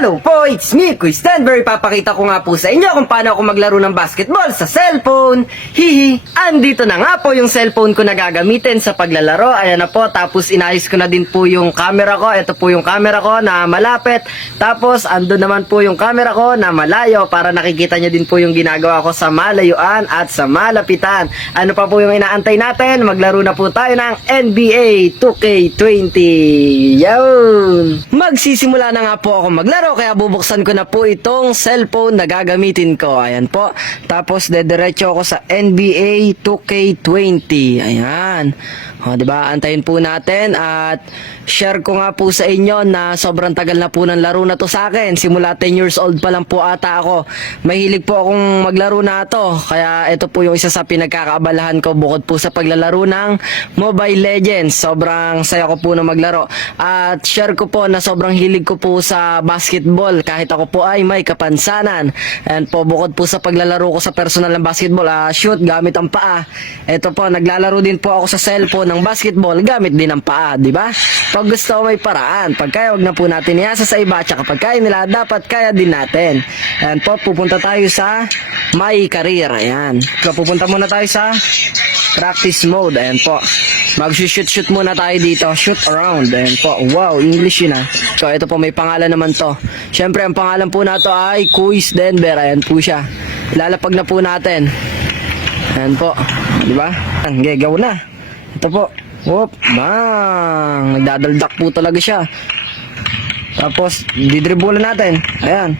Hello po, it's me, Kuya Stanbury. Papakita ko nga po sa inyo kung paano ako maglaro ng basketball sa cellphone. Hihi, andito na nga po yung cellphone ko na gagamitin sa paglalaro. Ayan na po, tapos inayos ko na din po yung camera ko. Ito po yung camera ko na malapit. Tapos andun naman po yung camera ko na malayo para nakikita nyo din po yung ginagawa ko sa malayuan at sa malapitan. Ano pa po yung inaantay natin? Maglaro na po tayo ng NBA 2K20. Yun! Magsisimula na nga po ako maglaro kaya bubuksan ko na po itong cellphone na gagamitin ko. Ayan po. Tapos dediretso ako sa NBA 2K20. Ayan. O, diba? Antayin po natin at share ko nga po sa inyo na sobrang tagal na po ng laro na to sa akin. Simula 10 years old pa lang po ata ako. Mahilig po akong maglaro na to. Kaya ito po yung isa sa pinagkakaabalahan ko bukod po sa paglalaro ng Mobile Legends. Sobrang saya ko po na maglaro. At share ko po na sobrang hilig ko po sa basketball kahit ako po ay may kapansanan. And po bukod po sa paglalaro ko sa personal ng basketball, shoot gamit ang paa. Ito po, naglalaro din po ako sa cellphone ng basketball gamit din ang paa, di ba? Pag gusto ko may paraan, pag kaya wag na po natin iasa sa iba, tsaka pag kaya nila dapat kaya din natin. Ayan po, pupunta tayo sa my career. Ayan. So, pupunta muna tayo sa practice mode. Ayan po. Mag-shoot muna tayo dito. Shoot around. Ayan po. Wow, English yun ah. So, ito po, may pangalan naman to. Siyempre, ang pangalan po na to ay Kuya Stanbury. Ayan po siya. Ilalapag na po natin. Ayan po. Diba? Gegaw na. Ito po. Whoop. Bang. Nagdadaldak po talaga siya. Tapos, didribulan natin. Ayan.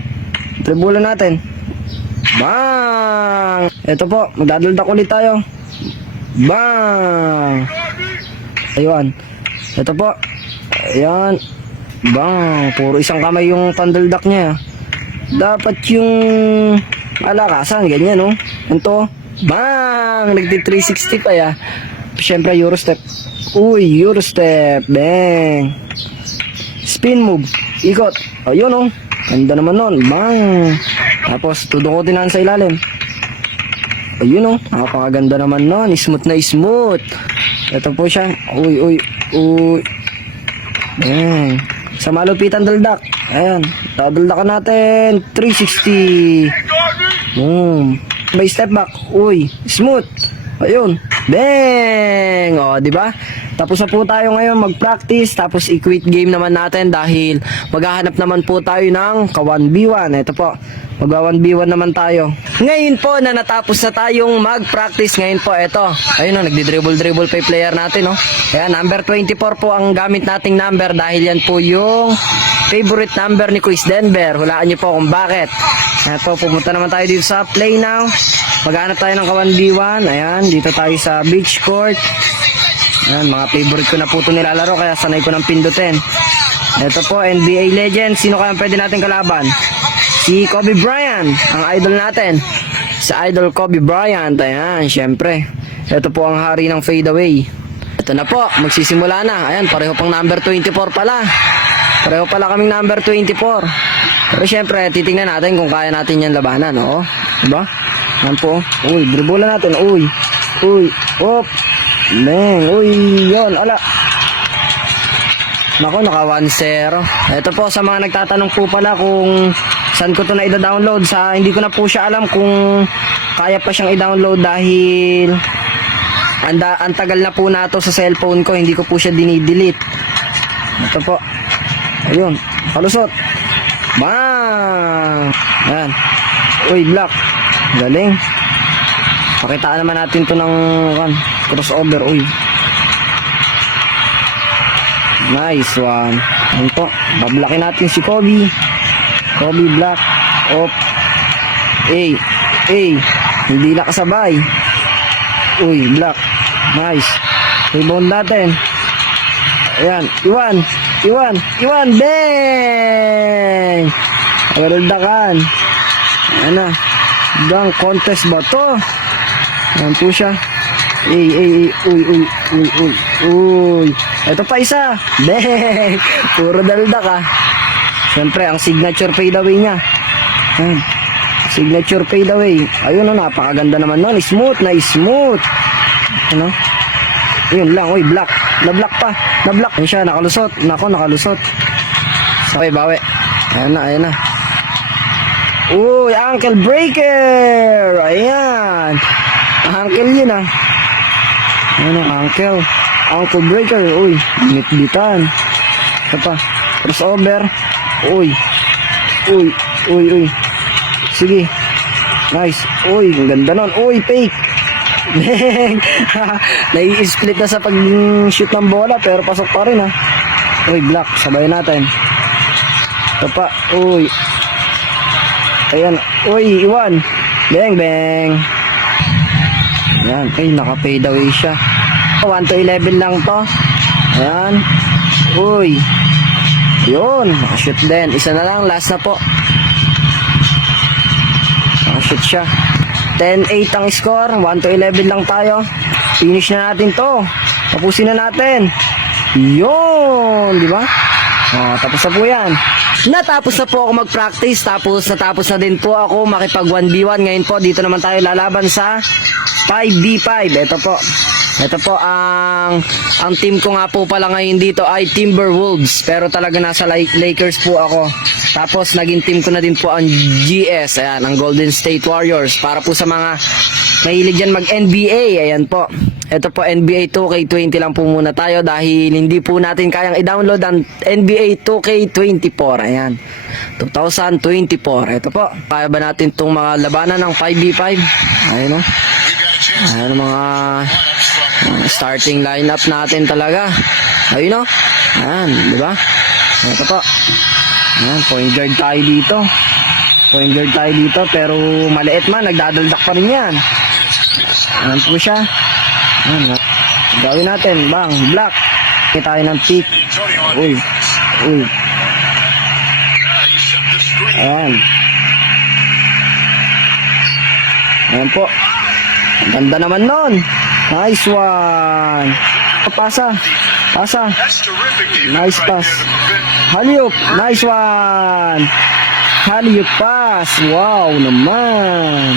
Dribulan natin. Bang. Ito po. Magdadaldak ulit tayo. Bang. Ayun. Ito po. Ayan. Bang. Puro isang kamay yung pandaldak niya. Dapat yung alakasan. Ganyan, no? Ito. Bang. Nagdi 360 pa ya. Siyempre, Eurostep. Uy, Eurostep. Bang. Spin move. Ikot. Ayun, oh. Ganda naman nun. Bang. Tapos, tudukotin na sa ilalim. Ayun, oh. Napakaganda naman nun. Smooth na smooth. Ito po siya. Uy. Bang. Sa malupitan daldak. Ayan. Dadaldakan natin. 360. Boom. May step back. Uy. Smooth. Ayun. Bang! O, di ba? Tapos na po tayo ngayon mag-practice, tapos i-quit game naman natin dahil maghahanap naman po tayo ng ka-1v1. Ito po, mag-1v1 naman tayo. Ngayon po na natapos na tayong mag-practice, ngayon po, ito. Ayun o, nagdi-dribble pa yung player natin, no? Ayan, number 24 po ang gamit nating number dahil yan po yung favorite number ni Kuya Stanbury. Hulaan niyo po kung bakit. Ito, pumunta naman tayo dito sa play now. Maghanap tayo ng ka-1v1. Ayan, dito tayo sa beach court. Ayan, mga favorite ko na po ito nilalaro kaya sanay ko ng pindutin. Ito po, NBA Legends. Sino kaya pwede natin kalaban? Si Kobe Bryant, ang idol natin. Sa idol Kobe Bryant. Ayan, syempre. Ito po ang hari ng fadeaway. Ito na po, magsisimula na. Ayan, pareho pang number 24 pala. Pareho pala kaming number 24. Pero syempre, titingnan natin kung kaya natin yan labanan. Oo, diba? Ayan po. Uy, dribulan natin. Uy. Op. Bang. Uy, yun. Ala. Naku, naka 1-0. Ito po, sa mga nagtatanong po pala kung saan ko to na i-download. Hindi ko na po siya alam kung kaya pa siyang i-download dahil ang tagal na po na to sa cellphone ko. Hindi ko po siya dinidelete. Ito po. Ayun. Kalusot. Bang. Ayan. Uy, block. Galing. Pakitaan naman natin to ng crossover. Uy. Nice one. Ayan po. Bablakin natin si Kobe. Kobe block. Op. Hindi nakasabay. Uy, block. Nice. Rebound natin. Ayan. Iwan. Bang! Agad-dakan. Ano? Dang contest ba to? Ayan po siya. Uy. Ito pa isa. Bang! Puro daldak ah. Siyempre, ang signature fadeaway niya. Ayan. Signature fadeaway. Ayun o, napakaganda naman nun. Smooth. Ano? Yun lang. Uy, block. Na-block pa. Ayan siya, nakalusot. Nako, nakalusot. Bawi. Ayan na, ayan na. Uy, ankle breaker! Ayan. Ankle yun ah. Ayan ang ankle. Ankle breaker. Uy, binitbitan. Ito pa. Crossover. Uy. Uy, uy, uy. Sige. Nice. Uy, ang ganda nun. Uy, fake. Nai-split na sa pag-shoot ng bola pero pasok pa rin ah. Uy, block. Sabayan natin. Ito pa. Uy. Ayan. Uy, iwan. Bang, bang. Ayan. Ay, naka-fade away siya. 1 to 11 lang to. Ayan. Uy. Yun. Nakashoot din. Isa na lang. Last na po. Nakashoot siya. 10-8 ang score. 1 to 11 lang tayo. Finish na natin to. Tapusin na natin. Yun. Di ba? Tapos na po yan. Natapos na po ako mag-practice. Tapos natapos na din po ako makipag 1v1. Ngayon po dito naman tayo lalaban sa 5v5. Ito po ang team ko nga po pala ngayon dito ay Timberwolves. Pero talaga nasa Lakers po ako. Tapos naging team ko na din po ang GS. Ayan, ang Golden State Warriors. Para po sa mga mahilig dyan mag-NBA. Ayan po. Ito po NBA 2K20 lang po muna tayo dahil hindi po natin kayang i-download ang NBA 2K24. Ayan. 2024. Ito po. Kaya ba natin itong mga labanan ng 5v5? Ayan o. Ayan ang mga starting lineup natin talaga. Ayun o. Ayan. Diba? Ito po. Ayan. Point guard tayo dito. Point guard tayo dito. Pero maliit man. Nagdadaldak pa rin yan. Ayan po siya. Ayan, gawin natin, bang, block. Kita tayo ng pick. Uy, uy. Ayan. Ayan po. Ganda naman nun. Nice one. Pasa. Pasa. Nice pass. Haliup. Nice one. Haliup pass. Wow naman.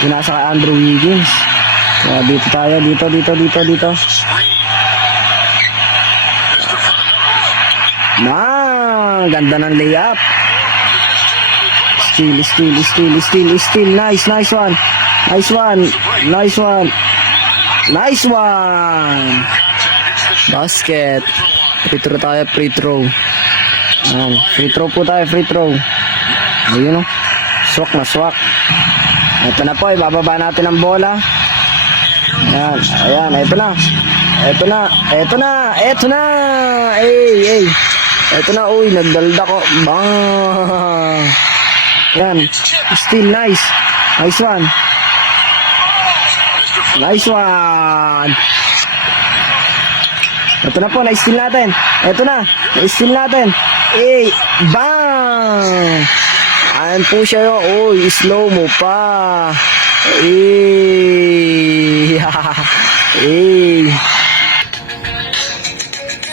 Pinasa kay Andrew Wiggins. Dito tayo, dito. Ganda ng layup. Steal. Nice one. Basket. Free throw tayo, free throw. Free throw po tayo, free throw. Ayun o. Swak na swak. Ito na po, ibababa natin ang bola. Ayan, ito na. Ey. Ito na, uy, nagdalda ko. Bang. Ayan, still nice. Nice one. Ito na po, na-steal natin. Ito na, na-steal natin. Ey, bang. Ayan po siya yun. Uy, slow mo pa.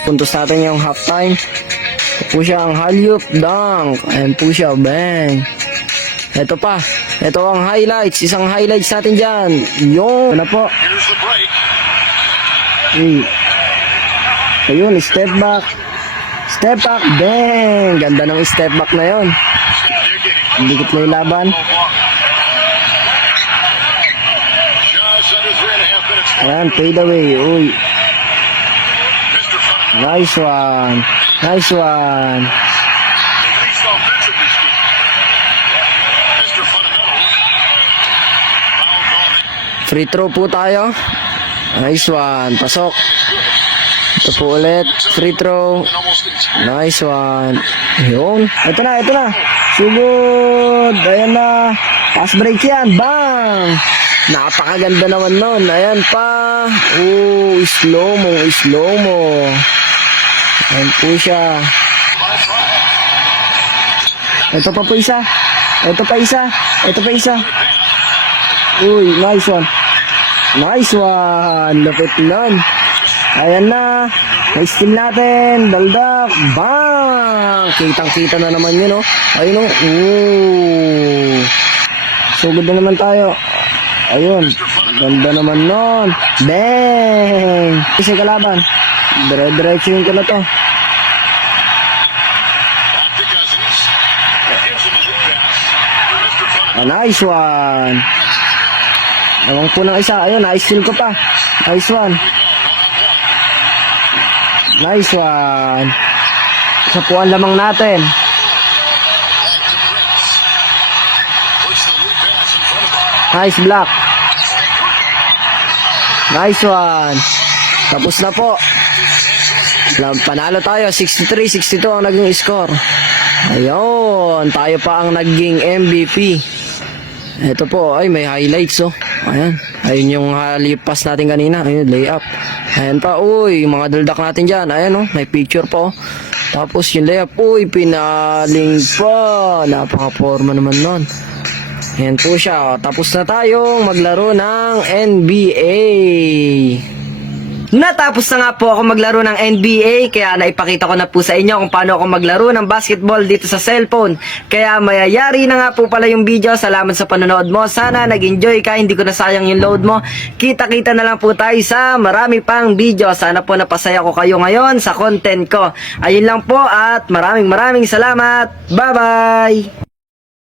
Puntos natin yung halftime. Ito po siya ang haliup dunk. Ayan po siya, bang. Ito pa. Ito ang highlights. Isang highlights natin dyan. Yung ano po. Ayun, step back. Bang. Ganda ng step back na yun. Dikit na yung laban. Ayan, fade away. Uy. Nice one. Free throw po tayo. Nice one. Pasok. Ito po ulit. Free throw. Nice one. Yun. Ito na. Sugod. Ayan na. Pass break yan. Bang! Napakaganda naman nun. Ayan pa. Slow mo. Ayan po siya. Ito pa isa. Uy, nice one. Lapit nun. Ayan na. Na-steal natin. Daldak. Bang! Kitang-kita na naman yun, oh. Ayun, oh. Sugod na naman tayo. Ayun. Ganda naman nun. Bang! Kasi kalaban. Dire-diretso yung ka na to. Nice one. Nawang po ng isa. Ayun, na-steal ko pa. Nice one. Nice one. Isa po ang lamang natin. Nice block. Nice one. Tapos na po. Panalo tayo. 63-62 ang naging score. Ayun. Tayo pa ang naging MVP. Ito po. Ay, may highlights oh. Ayan. Ayun yung lipas natin kanina. Ayun, layup. Ayan pa. Uy, yung mga daldak natin dyan. Ayan oh. May picture po. Tapos yung layup. Uy, pinaling pa. Napaka-forma naman nun. Ayan po siya. Tapos na tayong maglaro ng NBA. Natapos na nga po ako maglaro ng NBA, kaya naipakita ko na po sa inyo kung paano ako maglaro ng basketball dito sa cellphone. Kaya mayayari na nga po pala yung video. Salamat sa panonood mo. Sana nag-enjoy ka, hindi ko nasayang yung load mo. Kita-kita na lang po tayo sa marami pang video. Sana po napasaya ko kayo ngayon sa content ko. Ayun lang po at maraming salamat. Bye-bye!